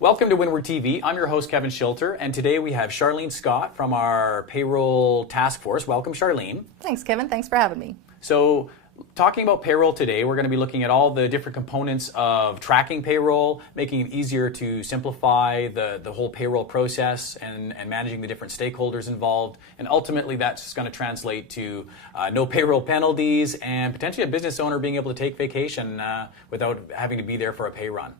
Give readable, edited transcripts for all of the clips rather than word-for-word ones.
Welcome to Windward TV. I'm your host, Kevin Schilter, and today we have Charlene Scott from our payroll task force. Welcome, Charlene. Thanks, Kevin. Thanks for having me. So, talking about payroll today, we're going to be looking at all the different components of tracking payroll, making it easier to simplify the whole payroll process and managing the different stakeholders involved. And ultimately, that's just going to translate to no payroll penalties and potentially a business owner being able to take vacation without having to be there for a pay run.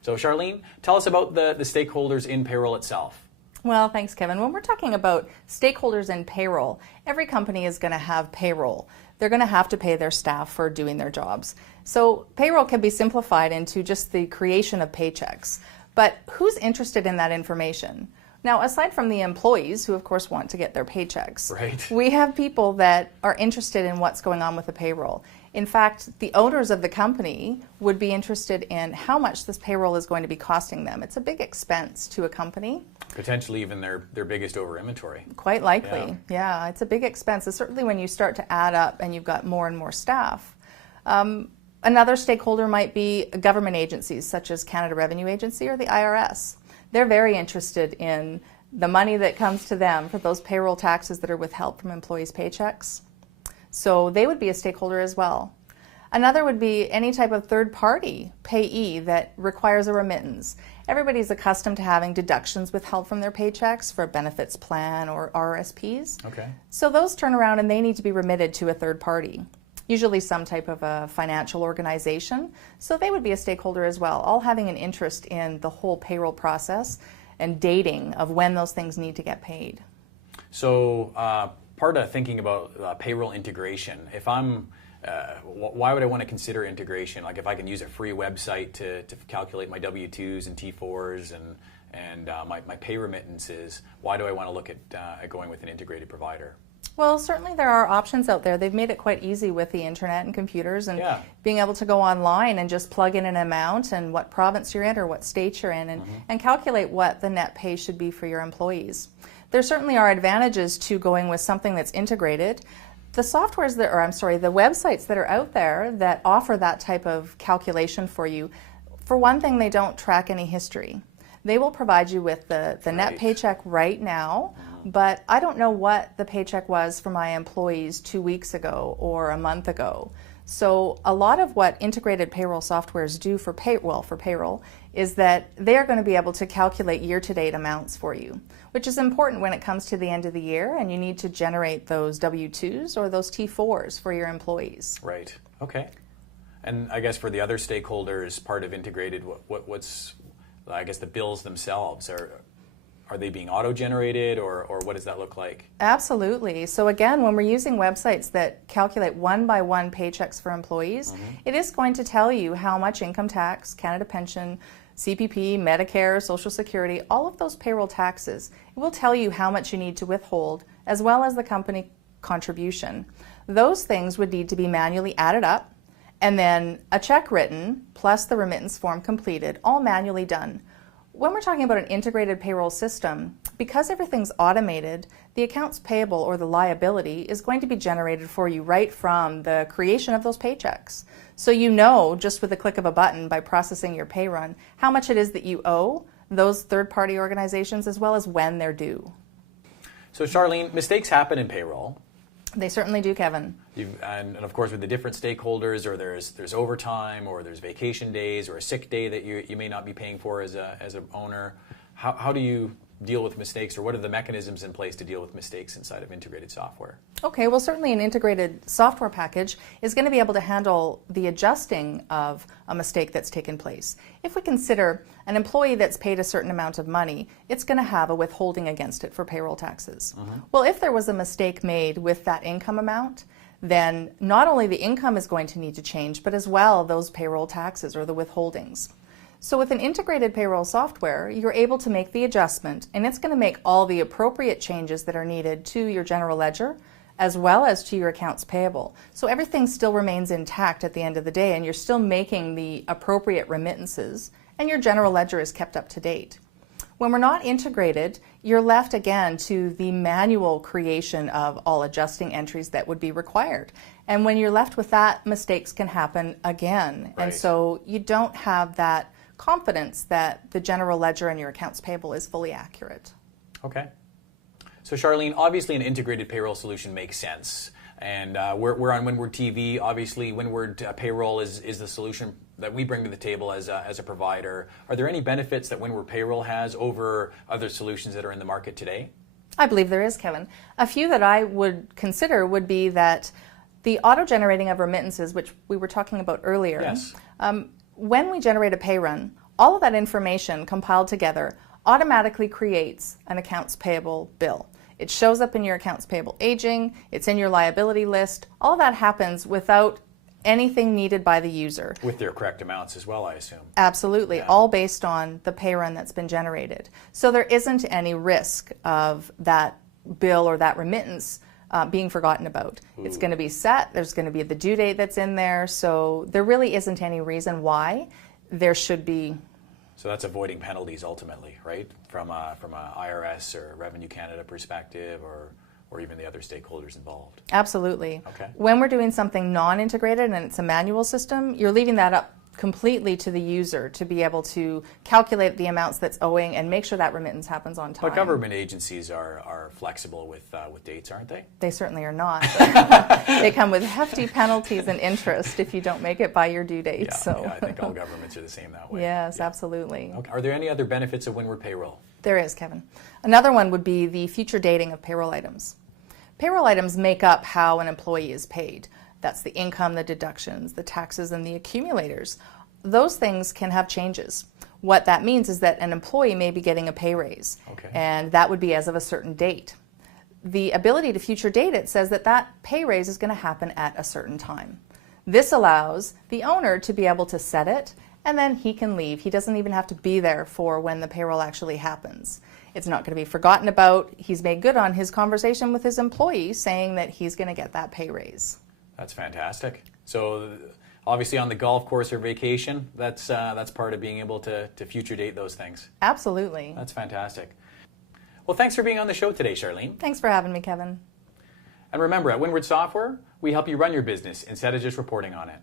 So Charlene, tell us about the stakeholders in payroll itself. Well, thanks, Kevin. When we're talking about stakeholders in payroll, every company is going to have payroll. They're going to have to pay their staff for doing their jobs. So payroll can be simplified into just the creation of paychecks. But who's interested in that information? Now, aside from the employees, who of course want to get their paychecks, right, we have people that are interested in what's going on with the payroll. In fact, the owners of the company would be interested in how much this payroll is going to be costing them. It's a big expense to a company. Potentially even their biggest over inventory. Quite likely, yeah. It's a big expense. And certainly when you start to add up and you've got more and more staff. Another stakeholder might be government agencies such as Canada Revenue Agency or the IRS. They're very interested in the money that comes to them for those payroll taxes that are withheld from employees' paychecks. So they would be a stakeholder as well. Another would be any type of third-party payee that requires a remittance. Everybody's accustomed to having deductions withheld from their paychecks for a benefits plan or RRSPs. Okay. So those turn around and they need to be remitted to a third party, usually some type of a financial organization. So they would be a stakeholder as well, all having an interest in the whole payroll process and dating of when those things need to get paid. So part of thinking about payroll integration, if I'm why would I want to consider integration? Like if I can use a free website to calculate my W-2s and T4s and my pay remittances, why do I want to look at going with an integrated provider? Well, certainly there are options out there. They've made it quite easy with the internet and computers and being able to go online and just plug in an amount and what province you're in or what state you're in and calculate what the net pay should be for your employees. There certainly are advantages to going with something that's integrated. The softwares that, or I'm sorry, the websites that are out there that offer that type of calculation for you, for one thing, they don't track any history. They will provide you with the net paycheck right now, but I don't know what the paycheck was for my employees 2 weeks ago or a month ago. So a lot of what integrated payroll softwares do for payroll is that they are going to be able to calculate year-to-date amounts for you, which is important when it comes to the end of the year and you need to generate those W-2s or those T4s for your employees. Right. Okay. And I guess for the other stakeholders, part of integrated, what's I guess the bills themselves are they being auto-generated or what does that look like? Absolutely. So again, when we're using websites that calculate one-by-one paychecks for employees, it is going to tell you how much income tax, Canada pension, CPP, Medicare, Social Security, all of those payroll taxes. It will tell you how much you need to withhold as well as the company contribution. Those things would need to be manually added up and then a check written plus the remittance form completed, all manually done. When we're talking about an integrated payroll system, because everything's automated, the accounts payable or the liability is going to be generated for you right from the creation of those paychecks. So you know, just with the click of a button by processing your pay run, how much it is that you owe those third-party organizations as well as when they're due. So Charlene, mistakes happen in payroll. They certainly do, Kevin. And of course, with the different stakeholders, or there's overtime, or there's vacation days, or a sick day that you may not be paying for as an owner. How do you deal with mistakes, or what are the mechanisms in place to deal with mistakes inside of integrated software? Okay, well certainly an integrated software package is going to be able to handle the adjusting of a mistake that's taken place. If we consider an employee that's paid a certain amount of money, it's going to have a withholding against it for payroll taxes. Well, if there was a mistake made with that income amount, then not only the income is going to need to change, but as well those payroll taxes or the withholdings. So with an integrated payroll software, you're able to make the adjustment and it's going to make all the appropriate changes that are needed to your general ledger as well as to your accounts payable. So everything still remains intact at the end of the day and you're still making the appropriate remittances and your general ledger is kept up to date. When we're not integrated, you're left again to the manual creation of all adjusting entries that would be required. And when you're left with that, mistakes can happen again. Right. And so you don't have that confidence that the general ledger and your accounts payable is fully accurate. Okay. So Charlene, obviously an integrated payroll solution makes sense. And we're on Windward TV. Obviously, Windward Payroll is the solution that we bring to the table as a provider. Are there any benefits that Windward Payroll has over other solutions that are in the market today? I believe there is, Kevin. A few that I would consider would be that the auto-generating of remittances, which we were talking about earlier, yes. When we generate a pay run, all of that information compiled together automatically creates an accounts payable bill. It shows up in your accounts payable aging, it's in your liability list. All that happens without anything needed by the user. With their correct amounts as well, I assume. Absolutely, all based on the pay run that's been generated. So there isn't any risk of that bill or that remittance being forgotten about. Ooh. It's going to be set, there's going to be the due date that's in there, so there really isn't any reason why there should be. So that's avoiding penalties ultimately, right? From a IRS or Revenue Canada perspective, or even the other stakeholders involved. Absolutely. Okay. When we're doing something non-integrated and it's a manual system, you're leaving that up completely to the user to be able to calculate the amounts that's owing and make sure that remittance happens on time. But government agencies are flexible with dates, aren't they? They certainly are not. They come with hefty penalties and interest if you don't make it by your due date. Yeah, I think all governments are the same that way. Yes, absolutely. Okay. Are there any other benefits of Windward Payroll? There is, Kevin. Another one would be the future dating of payroll items. Payroll items make up how an employee is paid. That's the income, the deductions, the taxes, and the accumulators. Those things can have changes. What that means is that an employee may be getting a pay raise, and that would be as of a certain date. The ability to future date it says that that pay raise is going to happen at a certain time. This allows the owner to be able to set it, and then he can leave. He doesn't even have to be there for when the payroll actually happens. It's not going to be forgotten about. He's made good on his conversation with his employee saying that he's going to get that pay raise. That's fantastic. So obviously on the golf course or vacation, that's part of being able to future date those things. Absolutely. That's fantastic. Well, thanks for being on the show today, Charlene. Thanks for having me, Kevin. And remember, at Windward Software, we help you run your business instead of just reporting on it.